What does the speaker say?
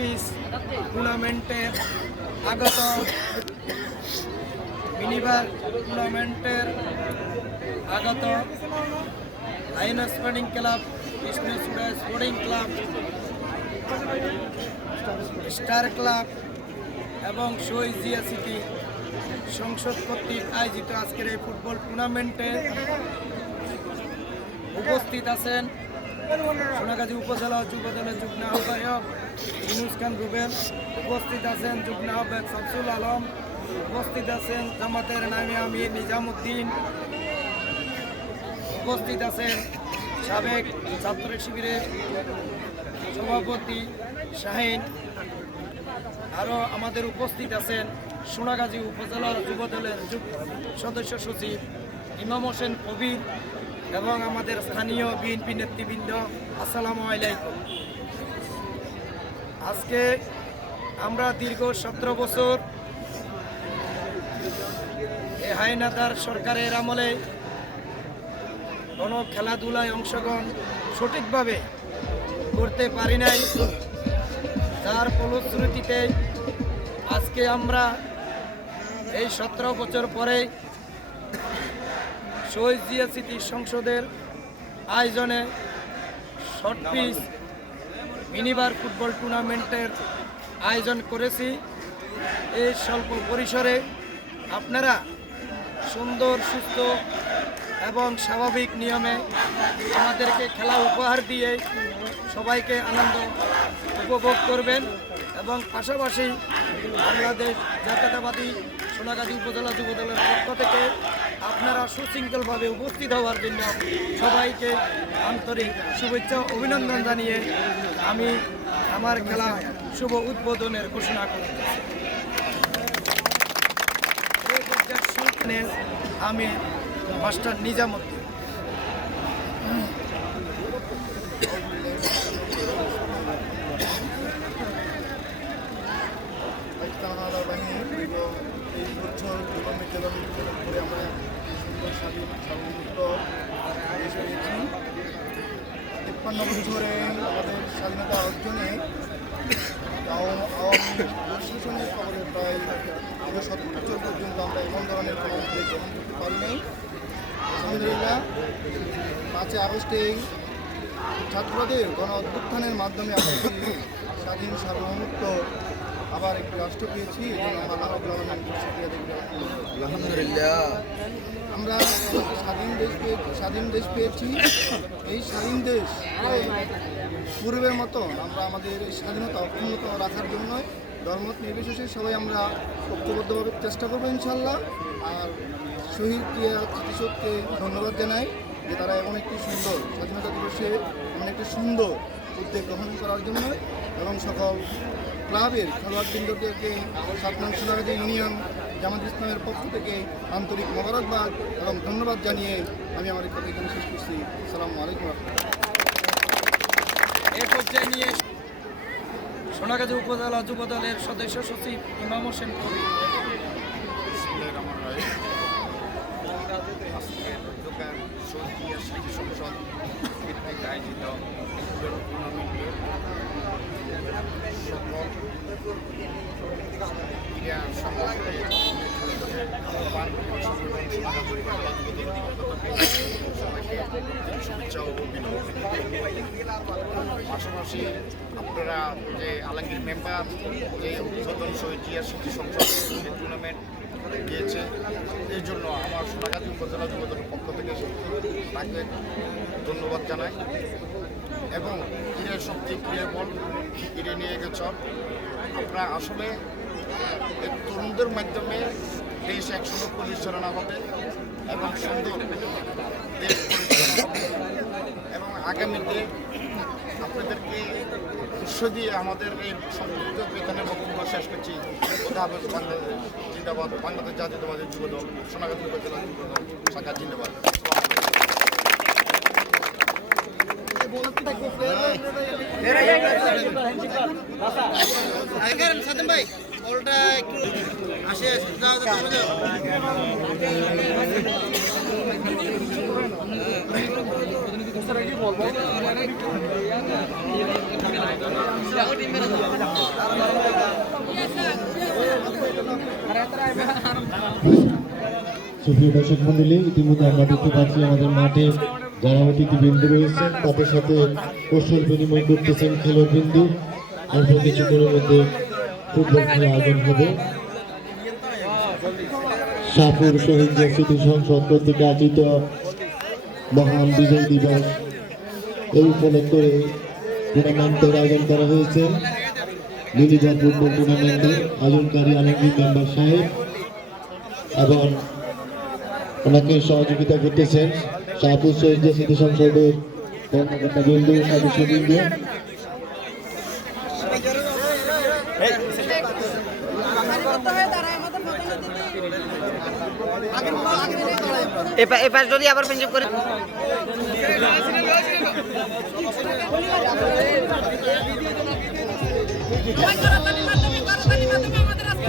Piece টুর্নামেন্টের আগত minibar টুর্নামেন্টের আগত লায়ন্স স্পোর্টিং ক্লাব, কৃষ্ণচূড়া স্পোর্টিং ক্লাব, স্টার ক্লাব এবং শহীদ জিয়া সিটি সংসদ কর্তৃক আয়োজিত আজকের এই ফুটবল টুর্নামেন্টে উপস্থিত আছেন সোনাগাজী উপজেলা যুবদলের যুগ্ম আহ্বায়ক ইউনুস খান রুবেল, উপস্থিত আছেন যুগ্ম আহ্বায়ক শামসুল আলম, উপস্থিত আছেন জামাতের নামী আমির নিজামুদ্দিন, উপস্থিত আছেন সাবেক ছাত্র শিবিরের সভাপতি শাহিন, আরও আমাদের উপস্থিত আছেন সোনাগাজী উপজেলার যুবদলের সদস্য সচিব ইমাম হোসেন কবির এবং আমাদের স্থানীয় বিএনপি নেতৃবৃন্দ। আসসালামু আলাইকুম। আজকে আমরা দীর্ঘ 17 বছর এই হায়নাদার সরকারের আমলে কোনো খেলাধুলায় অংশগ্রহণ সঠিকভাবে করতে পারি নাই, যার ফলশ্রুতিতে আজকে আমরা এই 17 বছর পরে শহীদ জিয়া স্মৃতি সংসদের আয়োজনে শর্ট পিচ মিনিবার ফুটবল টুর্নামেন্টের আয়োজন করেছি। এই স্বল্প পরিসরে আপনারা সুন্দর, সুস্থ এবং স্বাভাবিক নিয়মে আমাদেরকে খেলা উপহার দিয়ে সবাইকে আনন্দ উপভোগ করবেন এবং পাশাপাশি বাংলাদেশ জাতীয়তাবাদী সোনাগাজী উপজেলা যুবদলের পক্ষ থেকে আপনারা সুশৃঙ্খলভাবে উপস্থিত হওয়ার জন্য সবাইকে আন্তরিক শুভেচ্ছা অভিনন্দন জানিয়ে আমি আমার খেলা শুভ উদ্বোধনের ঘোষণা করতেছি। আমি মাস্টার নিজামুদ্দিন। এই বছর করে আমরা সুন্দর স্বাধীন সার্বভৌমত্ব দেশ পেয়েছি। 53 বছরে আমাদের স্বাধীনতা অর্জনে আওয়ামী প্রশাসনের খবরে প্রায় 70 বছর পর্যন্ত আমরা এমন ধরনের কোনো উদ্যোগ গ্রহণ করতে পারিনি। আলহামদুলিল্লাহ 5 আগস্টে ছাত্রদের গণ অভ্যুত্থানের মাধ্যমে আমরা স্বাধীন সার্বভৌমত্ব আবার একটি রাষ্ট্র পেয়েছি। আলহামদুলিল্লাহ আমরা স্বাধীন দেশ পেয়েছি। এই স্বাধীন দেশ পূর্বের মতো আমরা আমাদের স্বাধীনতা অক্ষুণ্ণ রাখার জন্য ধর্মত নির্বিশেষে সবাই আমরা ঐক্যবদ্ধভাবে চেষ্টা করবো ইনশাল্লাহ। আর শহীদ জিয়া চিকিৎসককে ধন্যবাদ জানাই যে তারা এমন একটি সুন্দর স্বাধীনতা দিবসে এমন একটি সুন্দর উদ্যোগ গ্রহণ করার জন্য এবং সকল ক্লাবের খেলোয়াড়বৃন্দকে 7 নং সোনাগাজী ইউনিয়ন জামাত ইসলামের পক্ষ থেকে আন্তরিক মোবারকবাদ এবং ধন্যবাদ জানিয়ে আমি আমার কথা এখানে শেষ করছি। আসসালামু আলাইকুম। এই পর্যায়ে নিয়ে সোনাগাজী উপজেলা যুবদলের সদস্য সচিব ইমাম হোসেন কবির। সংসদ কর্তৃক আয়োজিত টুর্নামেন্টে পাশাপাশি আপনারা যে আলমগীর মেম্বার যে উদ্বোধন শহীদ জিয়া স্মৃতি সংসদ টুর্নামেন্ট দিয়েছে, এই জন্য আমার সোনাগাজী উপজেলা যুবদলের পক্ষ থেকে তাকে ধন্যবাদ জানাই। এবং ক্রীড়ার শক্তি ক্রীড়া বল ক্রীড়ে নিয়ে গেছ। আমরা আসলে এই তরুণদের মাধ্যমে দেশ একসঙ্গে পরিচালনা হবে এবং সুন্দর দেশ পরিচালনা হবে এবং আগামীতে আপনাদেরকে উৎস দিয়ে আমাদের এই সংযুক্ত বেতনের বক্তব্য শেষ করছি। বাংলাদেশ জিন্দাবাদ, বাংলাদেশ জাতীয়তাবাদী যুবদল, সোনাগাজী উপজেলা যুবদল শাখা জিন্দাবাদ। ভাই বলটা একটু আসে যাও সুপ্রিয় দর্শক মন্ডলী, ইতিমধ্যে আমরা দেখতে পাচ্ছি আমাদের মাঠে যারা অতিথিবৃন্দ রয়েছেন তাদের সাথে কৌশল বিনিময় করতেছেন খেলোয়াড়বৃন্দু। অল্প কিছুক্ষণের মধ্যে ফুটবল খেলা আয়োজন হবে। শাহপুর শহীদ স্মৃতি সংসদ কর্তৃক আয়োজিত মহান বিজয় দিবস এই উপলক্ষে টুর্নামেন্টের আয়োজন করা হয়েছে। লিলিবার ফুটবল টুর্নামেন্টের আয়োজনকারী আলমগীর মেম্বার সাহেব এবং ওনাকে সহযোগিতা করতেছেন শাহপুর শহীদ স্মৃতি সংসদের কর্মকর্তা বৃন্দ, সদস্যবৃন্দ। এবার যদি আবার পেঞ্জিপ করে আমাদের আজকে